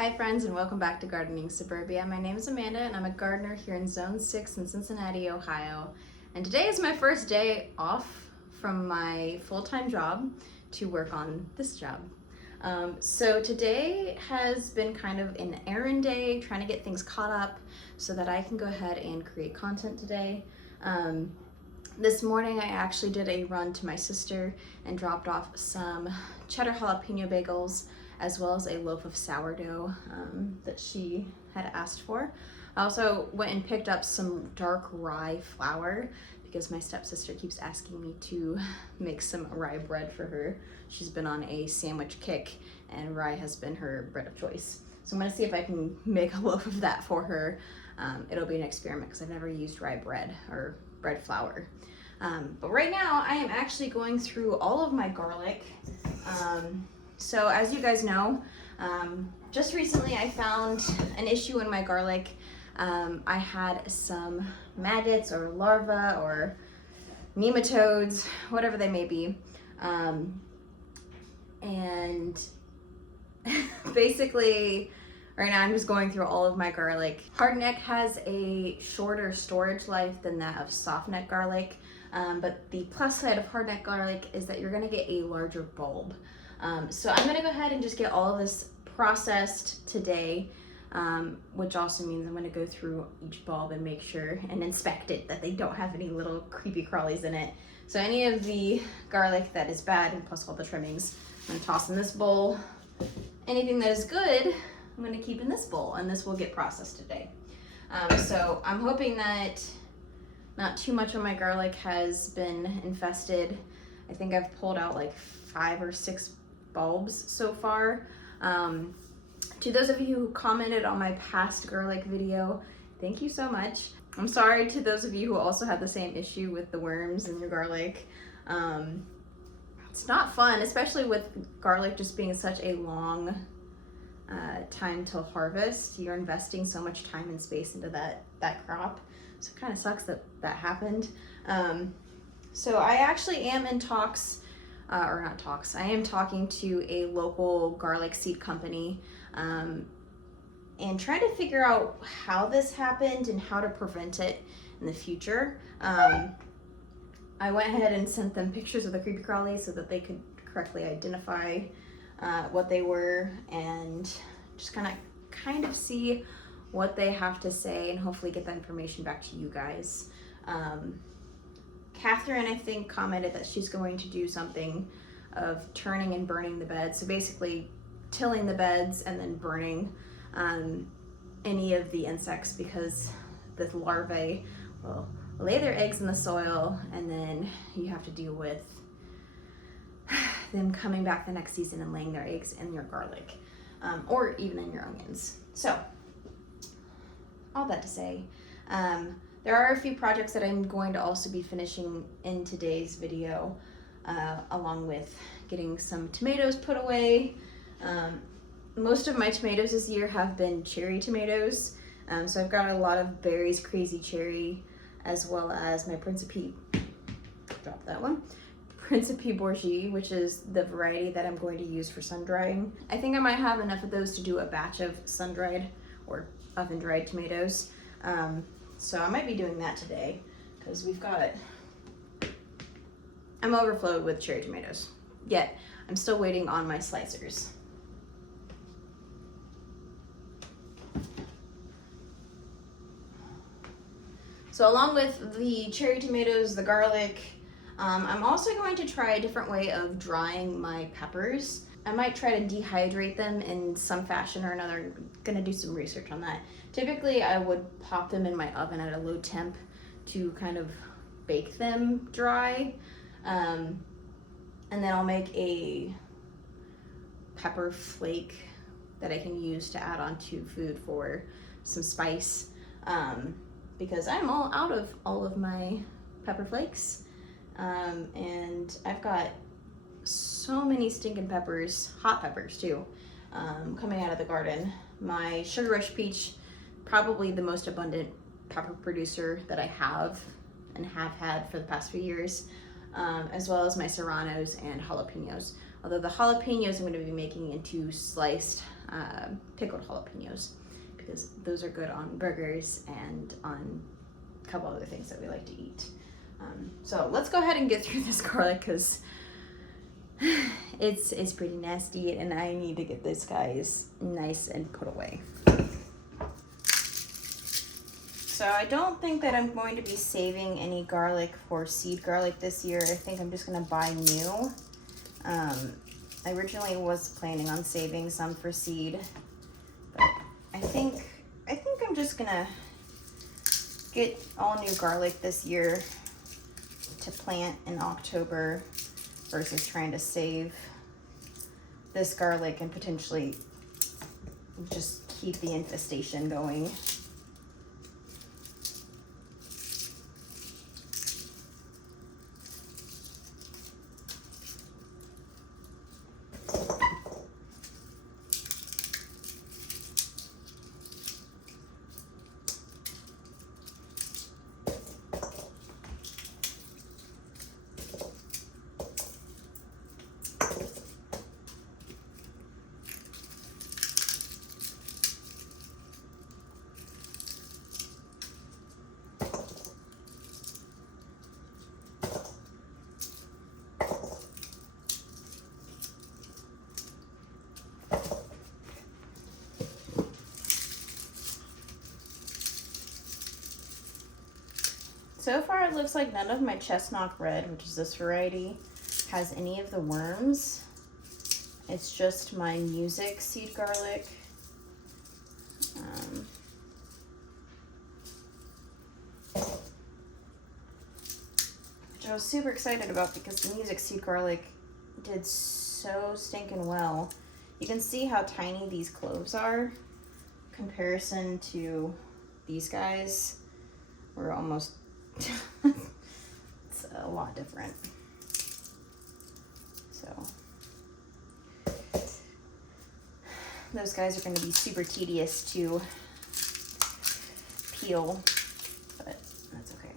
Hi friends, and welcome back to Gardening Suburbia. My name is Amanda and I'm a gardener here in Zone 6 in Cincinnati, Ohio. And today is my first day off from my full-time job to work on this job. So today has been kind of an errand day, trying to get things caught up so that I can go ahead and create content today. This morning I actually did a run to my sister and dropped off some cheddar jalapeno bagels as well as a loaf of sourdough that she had asked for. I also went and picked up some dark rye flour because my stepsister keeps asking me to make some rye bread for her. She's been on a sandwich kick and rye has been her bread of choice. So I'm gonna see if I can make a loaf of that for her. It'll be an experiment because I've never used rye bread or bread flour. But right now I am actually going through all of my garlic. So as you guys know, just recently I found an issue in my garlic. I had some maggots or larvae or nematodes, whatever they may be. And basically right now I'm just going through all of my garlic. Hardneck has a shorter storage life than that of softneck garlic. But the plus side of hardneck garlic is that you're gonna get a larger bulb. So I'm gonna go ahead and just get all of this processed today, which also means I'm gonna go through each bulb and make sure and inspect it that they don't have any little creepy crawlies in it. So any of the garlic that is bad, and plus all the trimmings, I'm gonna toss in this bowl. Anything that is good, I'm gonna keep in this bowl, and this will get processed today. So I'm hoping that not too much of my garlic has been infested. I think I've pulled out like 5 or 6 bulbs so far. To those of you who commented on my past garlic video, thank you so much. I'm sorry to those of you who also had the same issue with the worms in your garlic. It's not fun, especially with garlic just being such a long time till harvest. You're investing so much time and space into that crop. So it kind of sucks that that happened. So I actually am in talks, or not talks, I am talking to a local garlic seed company and trying to figure out how this happened and how to prevent it in the future. I went ahead and sent them pictures of the creepy crawlies so that they could correctly identify what they were and just kind of see what they have to say and hopefully get that information back to you guys. Catherine, I think, commented that she's going to do something of turning and burning the beds. So basically tilling the beds and then burning any of the insects because the larvae will lay their eggs in the soil and then you have to deal with them coming back the next season and laying their eggs in your garlic or even in your onions. So all that to say, there are a few projects that I'm going to also be finishing in today's video, along with getting some tomatoes put away. Most of my tomatoes this year have been cherry tomatoes, so I've got a lot of Berry's Crazy Cherry, as well as my Principe, drop that one, Principe Bourgie, which is the variety that I'm going to use for sun drying. I think I might have enough of those to do a batch of sun-dried or oven-dried tomatoes. So I might be doing that today because I'm overflowed with cherry tomatoes. Yet I'm still waiting on my slicers. So along with the cherry tomatoes, the garlic, I'm also going to try a different way of drying my peppers. I might try to dehydrate them in some fashion or another. I'm gonna do some research on that. Typically, I would pop them in my oven at a low temp to kind of bake them dry. And then I'll make a pepper flake that I can use to add onto food for some spice. Because I'm all out of all of my pepper flakes. And I've got so many stinking peppers, hot peppers too, coming out of the garden. My Sugar Rush Peach, probably the most abundant pepper producer that I have and have had for the past few years, as well as my serranos and jalapenos, Although the jalapenos I'm going to be making into sliced pickled jalapenos, because those are good on burgers and on a couple other things that we like to eat. So let's go ahead and get through this garlic, because it's pretty nasty and I need to get these guys nice and put away. So I don't think that I'm going to be saving any garlic for seed garlic this year. I think I'm just gonna buy new. I originally was planning on saving some for seed, but I think I'm just gonna get all new garlic this year to plant in October versus trying to save this garlic and potentially just keep the infestation going. So far it looks like none of my chestnut red, which is this variety, has any of the worms. It's just my music seed garlic. Which I was super excited about because the music seed garlic did so stinking well. You can see how tiny these cloves are comparison to these guys. We're almost it's a lot different. So those guys are going to be super tedious to peel, but that's okay.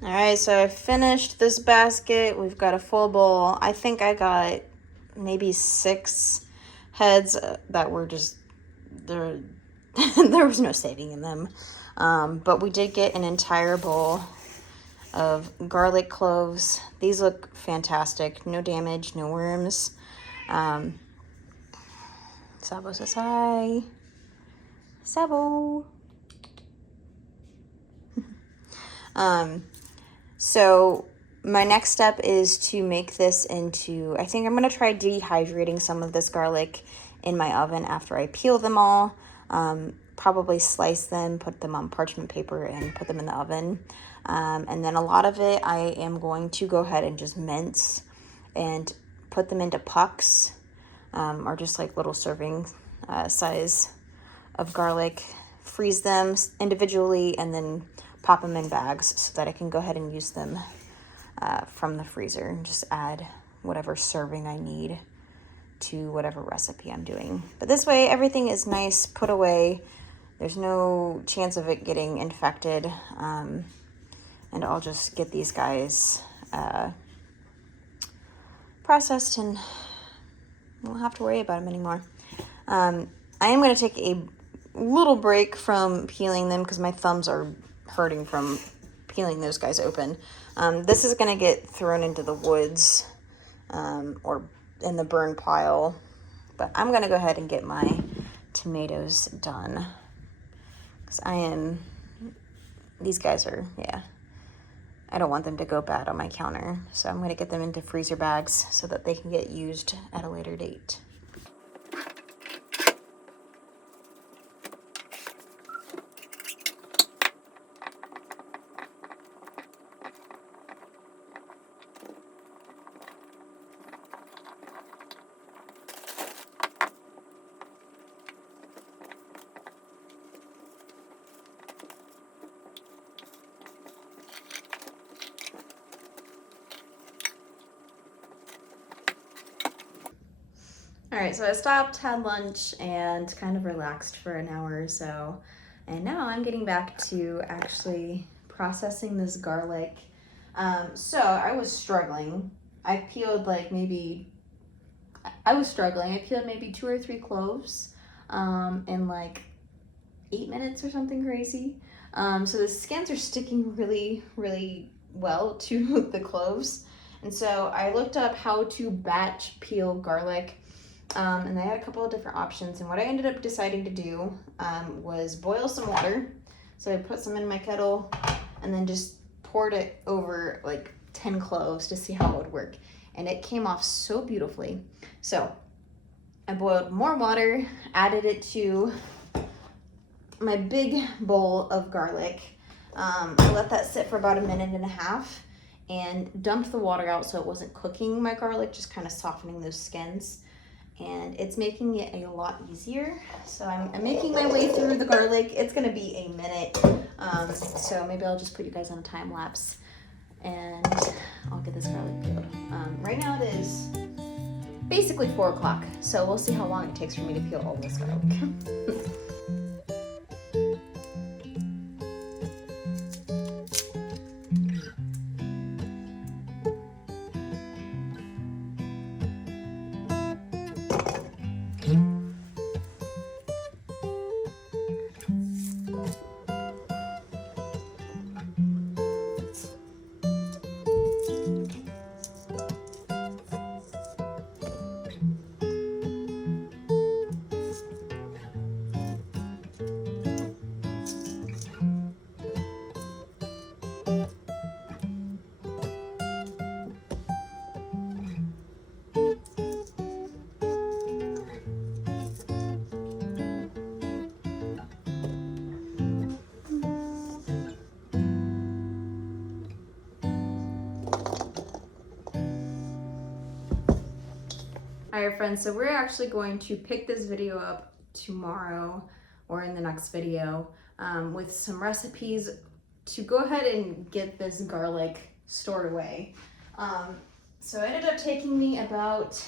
All right, so I finished this basket. We've got a full bowl. I think I got maybe 6 heads that were just, there was no saving in them. But we did get an entire bowl of garlic cloves. These look fantastic. No damage, no worms. Sabo says hi. Sabo. So my next step is to make this into, I think I'm going to try dehydrating some of this garlic in my oven after I peel them all. Probably slice them, put them on parchment paper and put them in the oven. And then a lot of it I am going to go ahead and just mince and put them into pucks, or just like little serving size of garlic, freeze them individually, and then pop them in bags so that I can go ahead and use them from the freezer and just add whatever serving I need to whatever recipe I'm doing. But this way everything is nice, put away. There's no chance of it getting infected. And I'll just get these guys processed and won't have to worry about them anymore. I am going to take a little break from peeling them because my thumbs are hurting from peeling those guys open. This is going to get thrown into the woods or in the burn pile, but I'm going to go ahead and get my tomatoes done because these guys are, yeah, I don't want them to go bad on my counter. So I'm going to get them into freezer bags so that they can get used at a later date. All right, so I stopped, had lunch, and kind of relaxed for an hour or so. And now I'm getting back to actually processing this garlic. So I was struggling. I peeled maybe 2 or 3 cloves in like 8 minutes or something crazy. So the skins are sticking really, really well to the cloves. And so I looked up how to batch peel garlic. And they had a couple of different options, and what I ended up deciding to do was boil some water. So I put some in my kettle and then just poured it over like 10 cloves to see how it would work, and it came off so beautifully. So I boiled more water, added it to my big bowl of garlic. I let that sit for about 1.5 minutes and dumped the water out so it wasn't cooking my garlic, just kind of softening those skins. And it's making it a lot easier. So I'm making my way through the garlic. It's gonna be a minute. So maybe I'll just put you guys on a time lapse and I'll get this garlic peeled. Right now it is basically 4 o'clock. So we'll see how long it takes for me to peel all this garlic. All right, friends, so we're actually going to pick this video up tomorrow or in the next video with some recipes to go ahead and get this garlic stored away. So it ended up taking me about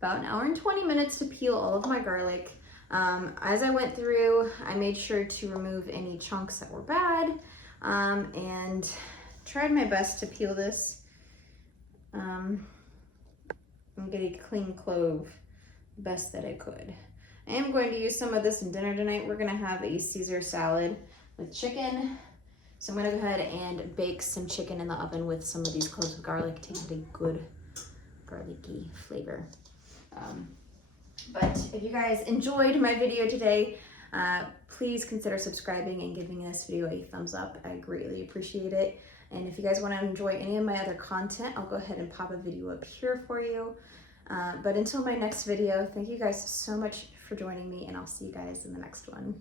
1 hour and 20 minutes to peel all of my garlic. As I went through, I made sure to remove any chunks that were bad and tried my best to peel this. And get a clean clove best that I could. I am going to use some of this in dinner tonight. We're going to have a Caesar salad with chicken. So I'm going to go ahead and bake some chicken in the oven with some of these cloves of garlic to get a good garlicky flavor. But if you guys enjoyed my video today, please consider subscribing and giving this video a thumbs up. I greatly appreciate it. And if you guys want to enjoy any of my other content, I'll go ahead and pop a video up here for you. But until my next video, thank you guys so much for joining me, and I'll see you guys in the next one.